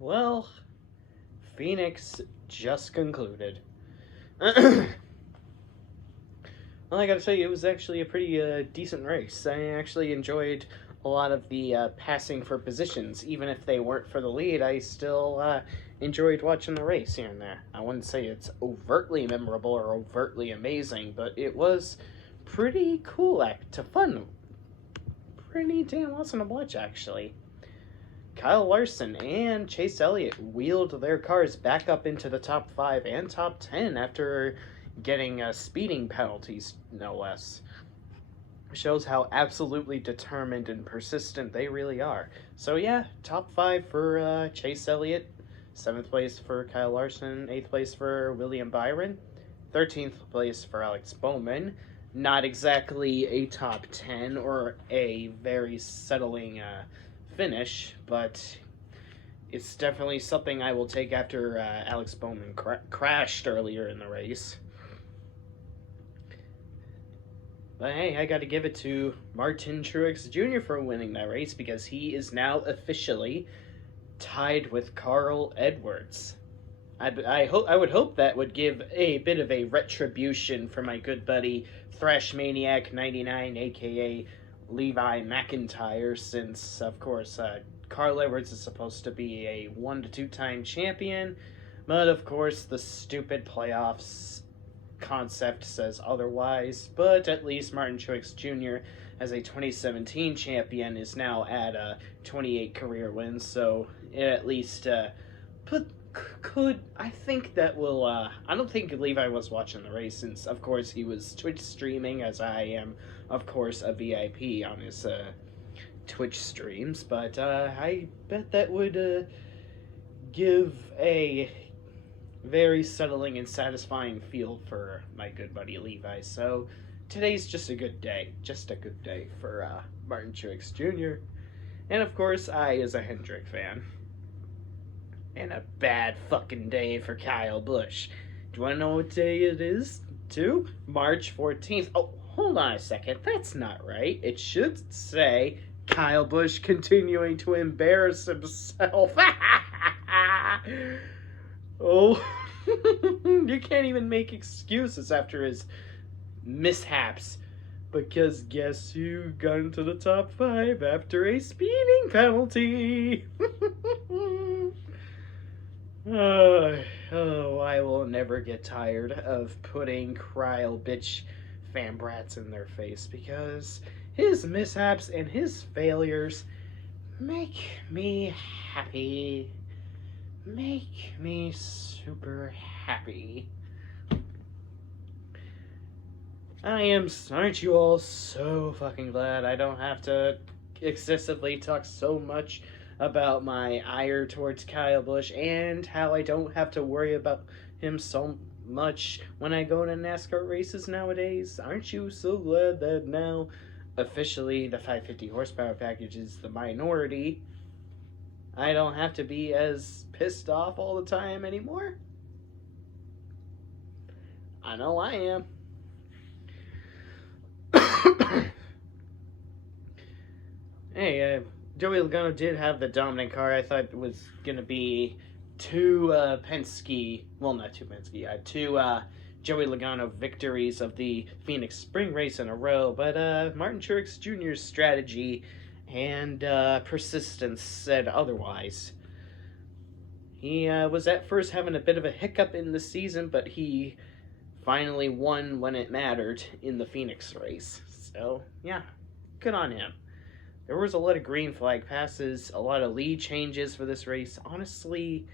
Well, Phoenix just concluded. Well, I gotta tell you, it was actually a pretty decent race. I actually enjoyed a lot of the passing for positions. Even if they weren't for the lead, I still enjoyed watching the race here and there. I wouldn't say it's overtly memorable or overtly amazing, but it was pretty cool to fun. Pretty damn awesome to watch, actually. Kyle Larson and Chase Elliott wheeled their cars back up into the top 5 and top 10 after getting speeding penalties, no less. Shows how absolutely determined and persistent they really are. So yeah, top 5 for Chase Elliott, 7th place for Kyle Larson, 8th place for William Byron, 13th place for Alex Bowman. Not exactly a top 10 or a very settling finish, but it's definitely something I will take after Alex Bowman crashed earlier in the race. But hey, I got to give it to Martin Truex Jr. for winning that race because he is now officially tied with Carl Edwards. I would hope that would give a bit of a retribution for my good buddy Thrash Maniac 99, aka Levi McIntyre, since of course Carl Edwards is supposed to be a 1 to 2 time champion, but of course the stupid playoffs concept says otherwise. But at least Martin Truex Jr. as a 2017 champion is now at 28 career wins, so it at least I think that will I don't think Levi was watching the race, since of course he was Twitch streaming, as I am of course a VIP on his Twitch streams, but I bet that would give a very settling and satisfying feel for my good buddy Levi. So today's just a good day for Martin Truex Jr. And of course, I, as a Hendrick fan. And a bad fucking day for Kyle Busch. Do you want to know what day it is, too? March 14th. Oh, hold on a second. That's not right. It should say Kyle Busch continuing to embarrass himself. Oh, you can't even make excuses after his mishaps. Because guess who got into the top 5 after a speeding penalty? I will never get tired of putting Kyle bitch fan brats in their face, because his mishaps and his failures make me happy. Make me super happy. Aren't you all so fucking glad I don't have to excessively talk so much about my ire towards Kyle Busch, and how I don't have to worry about him so much when I go to NASCAR races nowadays? Aren't you so glad that now officially the 550 horsepower package is the minority? I don't have to be as pissed off all the time anymore? I know I am. Hey, Joey Logano did have the dominant car. I thought it was going to be two Joey Logano victories of the Phoenix Spring Race in a row, but Martin Truex Jr.'s strategy and persistence said otherwise. He was at first having a bit of a hiccup in the season, but he finally won when it mattered in the Phoenix race. So, yeah, good on him. There was a lot of green flag passes, a lot of lead changes for this race. Honestly,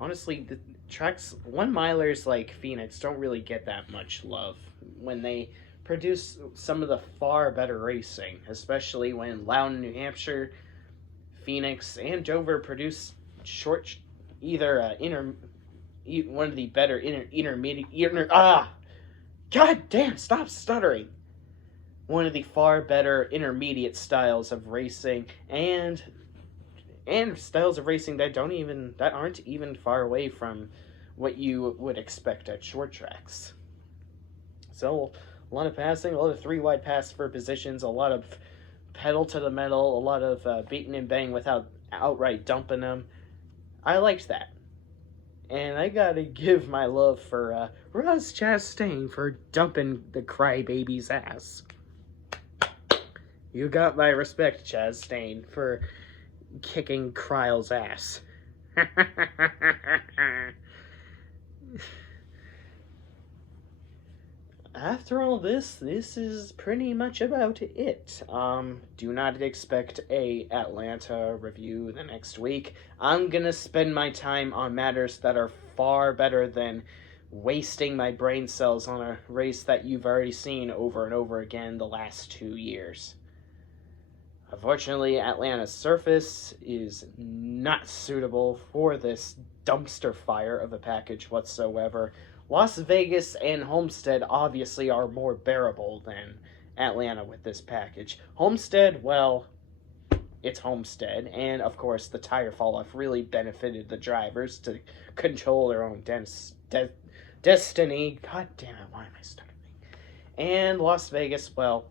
the tracks, 1 milers like Phoenix don't really get that much love when they produce some of the far better racing, especially when Loudon, New Hampshire, Phoenix, and Dover produce one of the better God damn, stop stuttering. One of the far better intermediate styles of racing, and styles of racing that aren't even far away from what you would expect at short tracks. So a lot of passing, a lot of 3-wide pass for positions, a lot of pedal to the metal, a lot of beating and bang without outright dumping them. I liked that. And I gotta give my love for Ross Chastain for dumping the crybaby's ass. You got my respect, Chastain, for kicking Kryle's ass. After all this is pretty much about it. Do not expect a Atlanta review the next week. I'm gonna spend my time on matters that are far better than wasting my brain cells on a race that you've already seen over and over again the last 2 years. Unfortunately, Atlanta's surface is not suitable for this dumpster fire of a package whatsoever. Las Vegas and Homestead obviously are more bearable than Atlanta with this package. Homestead, well, it's Homestead, and of course the tire fall-off really benefited the drivers to control their own destiny. God damn it, why am I stuttering? And Las Vegas, well,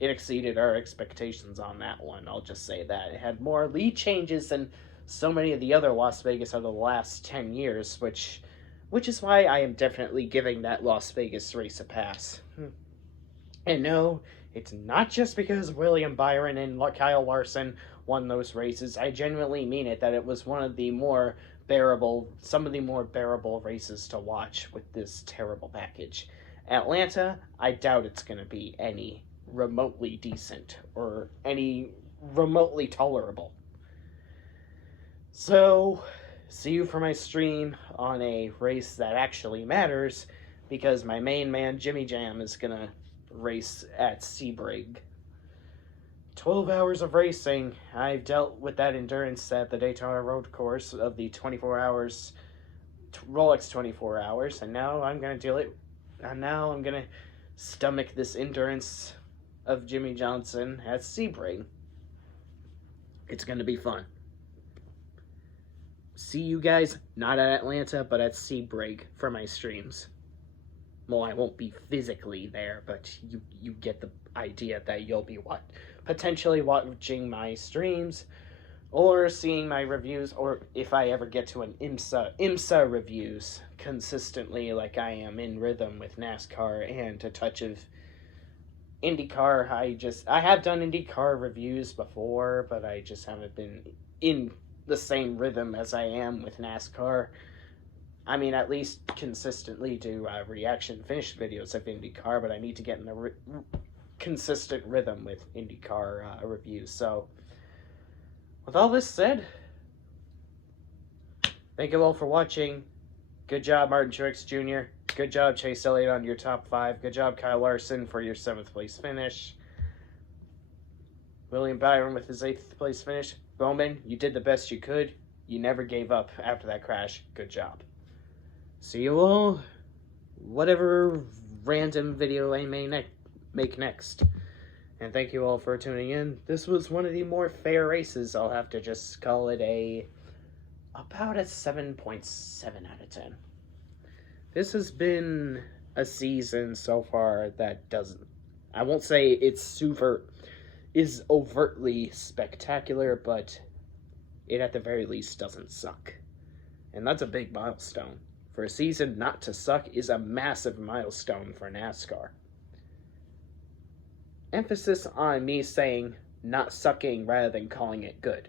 it exceeded our expectations on that one. I'll just say that. It had more lead changes than so many of the other Las Vegas of the last 10 years, which is why I am definitely giving that Las Vegas race a pass. And no, it's not just because William Byron and Kyle Larson won those races. I genuinely mean it, that it was one of the more bearable, some of the more bearable races to watch with this terrible package. Atlanta, I doubt it's going to be any remotely decent or any remotely tolerable. So, see you for my stream on a race that actually matters, because my main man Jimmy Jam is gonna race at Sebring. 12 hours of racing. I've dealt with that endurance at the Daytona Road Course of the 24 hours, Rolex 24 hours, and now I'm gonna deal it. And now I'm gonna stomach this endurance of Jimmy Johnson at Sebring. It's gonna be fun. See you guys, not at Atlanta, but at Sebring for my streams. Well, I won't be physically there, but you get the idea that you'll be potentially watching my streams, or seeing my reviews, or if I ever get to an IMSA reviews consistently, like I am in rhythm with NASCAR and a touch of IndyCar. I have done IndyCar reviews before, but I just haven't been in the same rhythm as I am with NASCAR. I mean, at least consistently do reaction finish videos of IndyCar, but I need to get in the consistent rhythm with IndyCar reviews. So, with all this said, thank you all for watching. Good job, Martin Truex Jr. Good job, Chase Elliott, on your top 5. Good job, Kyle Larson, for your 7th place finish. William Byron with his 8th place finish. Bowman, you did the best you could. You never gave up after that crash. Good job. See you all, whatever random video I may make next. And thank you all for tuning in. This was one of the more fair races. I'll have to just call it about a 7.7 out of 10. This has been a season so far that doesn't, I won't say is overtly spectacular, but it at the very least doesn't suck. And that's a big milestone. For a season not to suck is a massive milestone for NASCAR. Emphasis on me saying not sucking rather than calling it good.